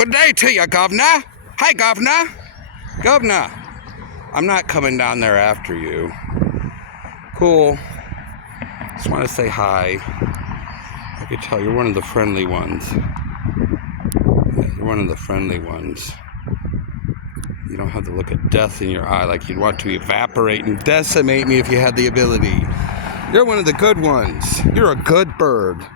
Good day to you, Governor. Hi, Governor. Governor, I'm not coming down there after you. Cool. Just want to say hi. I could tell you're one of the friendly ones. Yeah, you're one of the friendly ones. You don't have the look of death in your eye like you'd want to evaporate and decimate me if you had the ability. You're one of the good ones. You're a good bird.